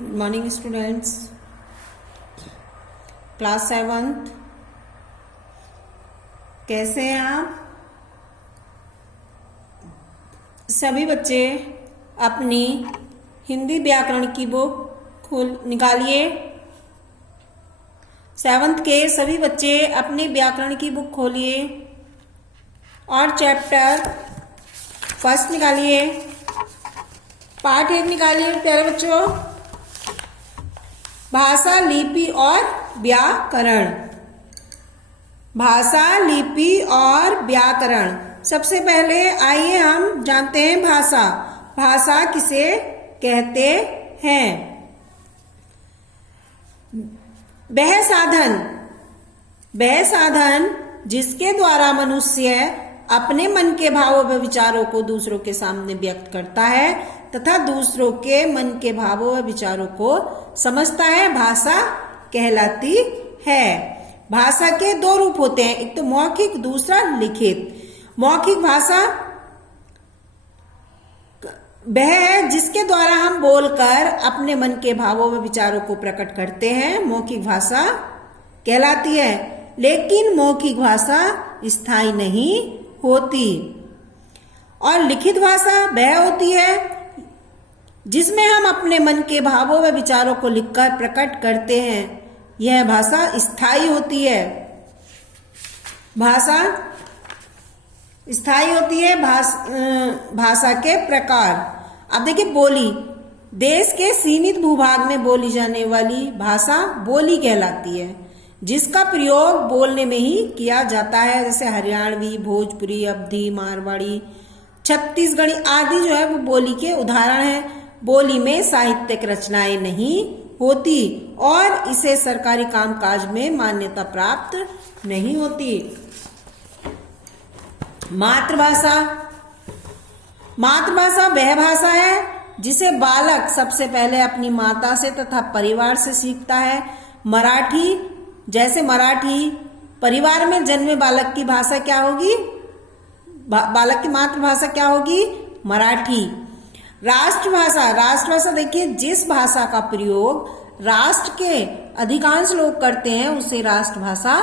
Good morning students, class 7th। कैसे हैं आप सभी बच्चे? अपनी हिंदी व्याकरण की बुक खोल निकालिए। 7th के सभी बच्चे अपनी व्याकरण की बुक खोलिए और चैप्टर 1 निकालिए। पाठ 1 निकालिए प्यारे बच्चों। भाषा, लिपि और व्याकरण। भाषा, लिपि और व्याकरण। सबसे पहले आइए हम जानते हैं भाषा। भाषा किसे कहते हैं? वह साधन जिसके द्वारा मनुष्य अपने मन के भावों व विचारों को दूसरों के सामने व्यक्त करता है तथा दूसरों के मन के भावों व विचारों को समझता है, भाषा कहलाती है। भाषा के 2 रूप होते हैं, एक तो मौखिक, दूसरा लिखित। मौखिक भाषा वह है जिसके द्वारा हम बोलकर अपने मन के भावों व विचारों को प्रकट करते हैं, मौखिक भाषा कहलाती है। लेकिन मौखिक भाषा स्थायी नहीं होती। और लिखित भाषा वह होती है जिसमें हम अपने मन के भावों व विचारों को लिखकर प्रकट करते हैं, यह भाषा स्थायी होती है। भाषा स्थायी होती है। भाषा के प्रकार। अब देखिए, बोली। देश के सीमित भूभाग में बोली जाने वाली भाषा बोली कहलाती है, जिसका प्रयोग बोलने में ही किया जाता है, जैसे हरियाणवी, भोजपुरी, अवधी, मारवाड़ी, छत्तीसगढ़ी आदि जो है वो बोली के उदाहरण हैं। बोली में साहित्यिक रचनाएं नहीं होती और इसे सरकारी कामकाज में मान्यता प्राप्त नहीं होती। मातृभाषा। मातृभाषा वह भाषा है जिसे बालक सबसे पहले अपनी माता से तथा परिवार से सीखता है। मराठी, जैसे मराठी परिवार में जन्मे बालक की भाषा क्या होगी? बालक की मातृभाषा क्या होगी? मराठी। राष्ट्रभाषा। राष्ट्रभाषा देखिए, जिस भाषा का प्रयोग राष्ट्र के अधिकांश लोग करते हैं उसे राष्ट्रभाषा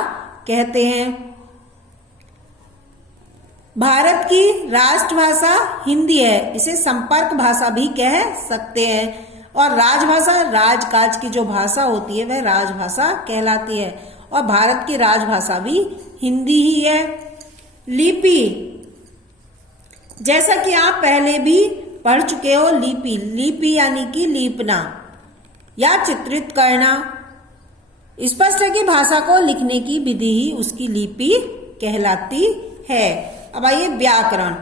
कहते हैं। भारत की राष्ट्रभाषा हिंदी है, इसे संपर्क भाषा भी कह सकते हैं। और राजभाषा, राजकाज की जो भाषा होती है वह राजभाषा कहलाती है। और भारत की राजभाषा भी हिंदी ही है। लिपि, जैसा कि आप पहले भी पढ़ चुके हो, लिपि। लिपि यानी कि लीपना या चित्रित करना। स्पष्ट है कि भाषा को लिखने की विधि ही उसकी लिपि कहलाती है। अब आइए व्याकरण।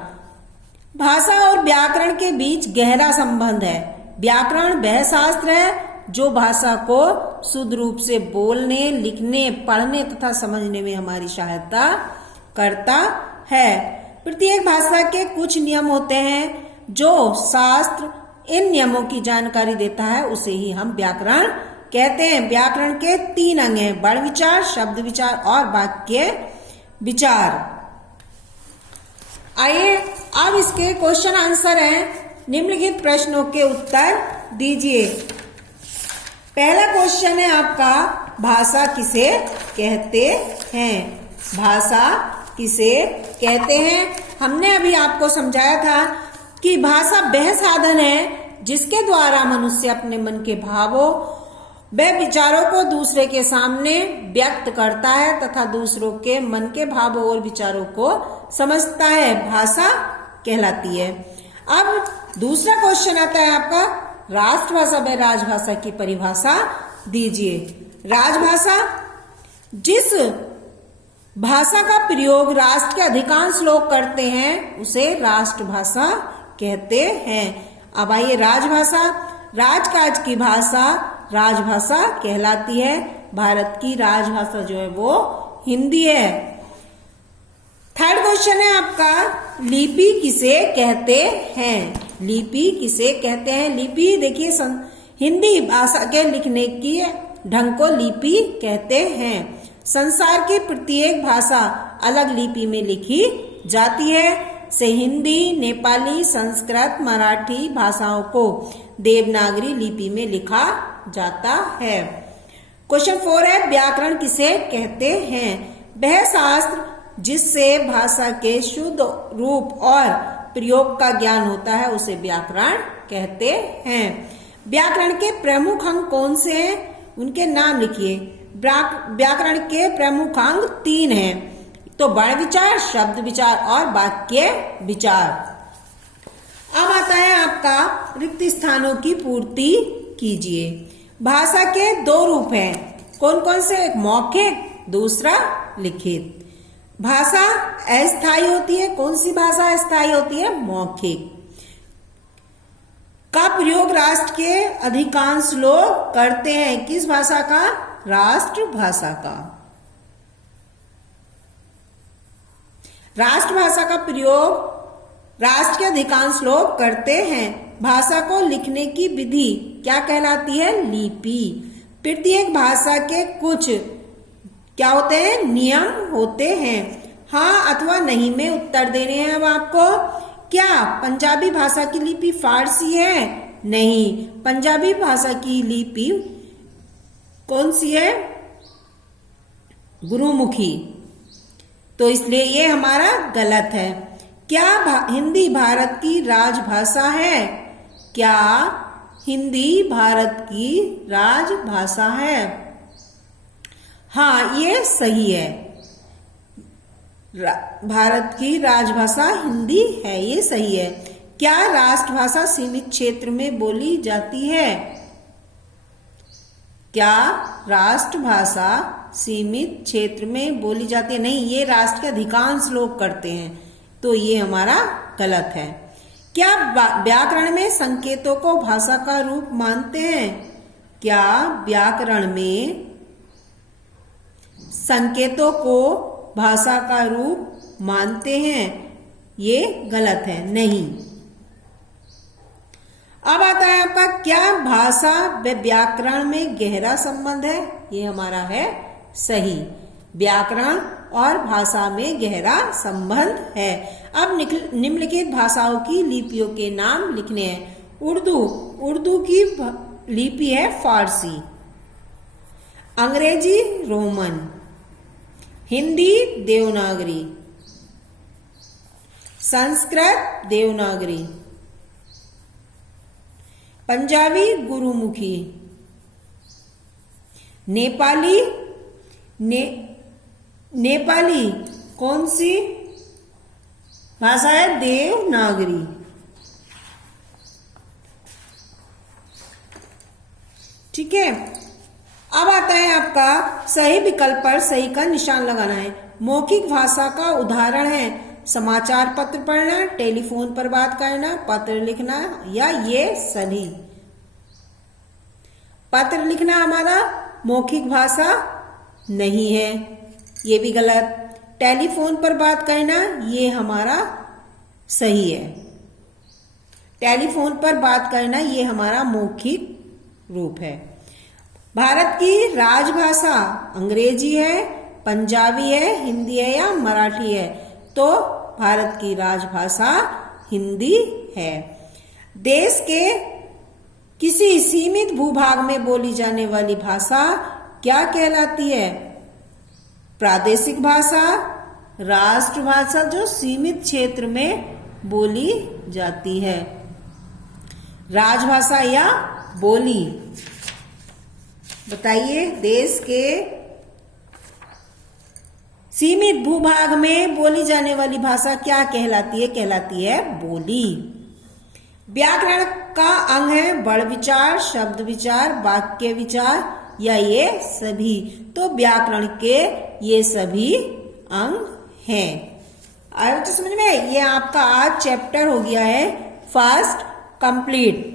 भाषा और व्याकरण के बीच गहरा संबंध है। व्याकरण वह शास्त्र है जो भाषा को शुद्ध रूप से बोलने, लिखने, पढ़ने तथा समझने में हमारी सहायता करता है। प्रत्येक भाषा के कुछ नियम होते हैं जो शास्त्र इन नियमों की जानकारी देता है, उसे ही हम व्याकरण कहते हैं। व्याकरण के 3 अंग हैं, वर्ण विचार, शब्द विचार और वाक्य विचार। आइए अब इसके क्वेश्चन आंसर हैं। निम्नलिखित प्रश्नों के उत्तर दीजिए। पहला क्वेश्चन है आपका, भाषा किसे कहते हैं? भाषा किसे कहते हैं? हमने अभी आपको समझाया था कि भाषा वह साधन है जिसके द्वारा मनुष्य अपने मन के भावों व विचारों को दूसरे के सामने व्यक्त करता है तथा दूसरों के मन के भावों और विचारों को समझता है, भाषा कहलाती है। अब दूसरा क्वेश्चन आता है आपका, राष्ट्रभाषा व राजभाषा की परिभाषा दीजिए। राजभाषा, जिस भाषा का प्रयोग राष्ट्र के अधिकांश लोग करते हैं उसे राष्ट्रभाषा कहते हैं। अब आइए राजभाषा। राजकाज की भाषा राजभाषा कहलाती है। भारत की राजभाषा जो है वो हिंदी है। थर्ड क्वेश्चन है आपका, लिपि किसे कहते हैं? लिपि किसे कहते हैं? लिपि देखिए, हिंदी भाषा के लिखने की ढंग को लिपि कहते हैं। संसार की प्रत्येक भाषा अलग लिपि में लिखी जाती है। से हिंदी, नेपाली, संस्कृत, मराठी भाषाओं को देवनागरी लिपि में लिखा जाता है। क्वेश्चन 4 है, व्याकरण किसे कहते हैं? वह शास्त्र जिससे भाषा के शुद्ध रूप और प्रयोग का ज्ञान होता है उसे व्याकरण कहते हैं। व्याकरण के प्रमुख अंग कौन से हैं? उनके नाम लिखिए। व्याकरण के प्रमुख अंग 3 हैं, तो वर्ण विचार, शब्द विचार और वाक्य विचार। अब आता है आपका रिक्त स्थानों की पूर्ति कीजिए। भाषा के 2 रूप हैं, कौन कौन से? एक मौखिक, दूसरा लिखित। भाषा अस्थायी होती है, कौन सी भाषा अस्थायी होती है? मौखिक। का प्रयोग राष्ट्र के अधिकांश लोग करते हैं, किस भाषा का? राष्ट्रभाषा का। राष्ट्रभाषा का प्रयोग राष्ट्र के अधिकांश लोग करते हैं। भाषा को लिखने की विधि क्या कहलाती है? लिपि। प्रत्येक भाषा के कुछ क्या होते हैं? नियम होते हैं। हाँ अथवा नहीं में उत्तर देने हैं अब आपको। क्या पंजाबी भाषा की लिपि फारसी है? नहीं, पंजाबी भाषा की लिपि कौन सी है? गुरुमुखी। तो इसलिए ये हमारा गलत है। क्या हिंदी भारत की राजभाषा है? क्या हिंदी भारत की राजभाषा है? हाँ, ये सही है। भारत की राजभाषा हिंदी है, ये सही है। क्या राष्ट्रभाषा सीमित क्षेत्र में बोली जाती है? क्या राष्ट्रभाषा सीमित क्षेत्र में बोली जाती है? नहीं, ये राष्ट्र के अधिकांश लोग करते हैं, तो ये हमारा गलत है। क्या व्याकरण में संकेतों को भाषा का रूप मानते हैं? क्या व्याकरण में संकेतों को भाषा का रूप मानते हैं? ये गलत है, नहीं। अब आता है आपका, क्या भाषा व व्याकरण में गहरा संबंध है? ये हमारा है सही। व्याकरण और भाषा में गहरा संबंध है। अब निम्नलिखित भाषाओं की लिपियों के नाम लिखने हैं। उर्दू की लिपि है फारसी। अंग्रेजी रोमन। हिंदी देवनागरी। संस्कृत देवनागरी। पंजाबी गुरुमुखी। नेपाली कौन सी भाषा है? देवनागरी। ठीक है। अब आता है आपका सही विकल्प पर सही का निशान लगाना है। मौखिक भाषा का उदाहरण है समाचार पत्र पढ़ना, टेलीफोन पर बात करना, पत्र लिखना, या ये सभी। पत्र लिखना हमारा मौखिक भाषा नहीं है, ये भी गलत। टेलीफोन पर बात करना ये हमारा सही है। टेलीफोन पर बात करना ये हमारा मौखिक रूप है। भारत की राजभाषा अंग्रेजी है, पंजाबी है, हिंदी है या मराठी है? तो भारत की राजभाषा हिंदी है। देश के किसी सीमित भूभाग में बोली जाने वाली भाषा क्या कहलाती है? प्रादेशिक भाषा, राष्ट्रभाषा जो सीमित क्षेत्र में बोली जाती है, राजभाषा या बोली। बताइए, देश के सीमित भूभाग में बोली जाने वाली भाषा क्या कहलाती है? कहलाती है बोली। व्याकरण का अंग है वर्ण विचार, शब्द विचार, वाक्य विचार, या ये सभी? तो व्याकरण के ये सभी अंग हैं। आया तो समझ में? ये आपका आज चैप्टर हो गया है फर्स्ट कंप्लीट।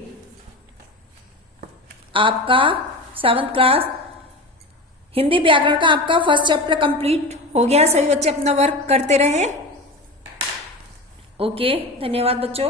आपका 7th क्लास हिंदी व्याकरण का आपका फर्स्ट चैप्टर कंप्लीट हो गया। सभी बच्चे अपना वर्क करते रहे। ओके, धन्यवाद बच्चों।